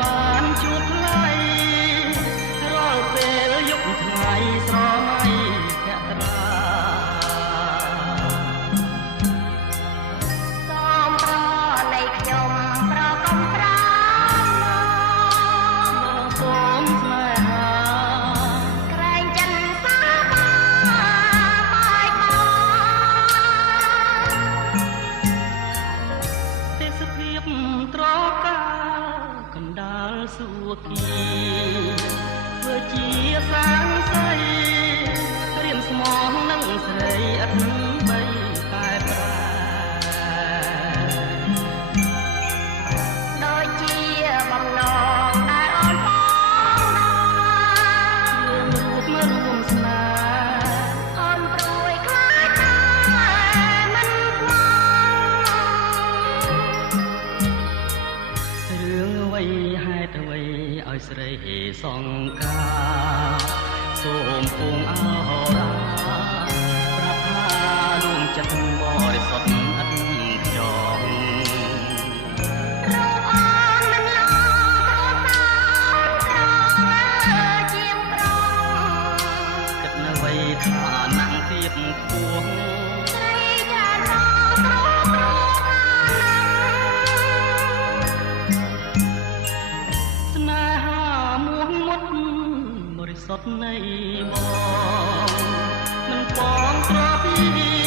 បានជួបថ្លៃរាល់ពេលយប់ថ្ងៃស្រមៃភក្ត្រាសូមប្រណីខ្ញុំប្រកំប្រាសូមស្នេហាក្រែងចិនសាបាបាយបាទេសភាពត្រកាកណ្ដាលសួគ៌ធ្វើជាសាងសីរៀមស្មងនឹងស្រីអត់បីតែប្រាដូចជាបំណងដែលអូនបងរូបមករួមស្នេហ៍អូនព្រួយខ្លាចតែមិនខ្មងរឿងអ្វីហេតុអ្វីឲ្យស្រីសង្ការសូមពងអររាប្រាប់ថាលួងចិត្តបរិសុទ្ធឥតខ្យងរូបអូនមិនឡងព្រោះសាស្រជាងប្រុងគិតនៅអ្វីថាណាំងទៀតខ្ពស់ស្រីចារោទ្រព្យស្នេហាមួងមុតបរិសុទ្ធនៃបងមិនបងត្រពី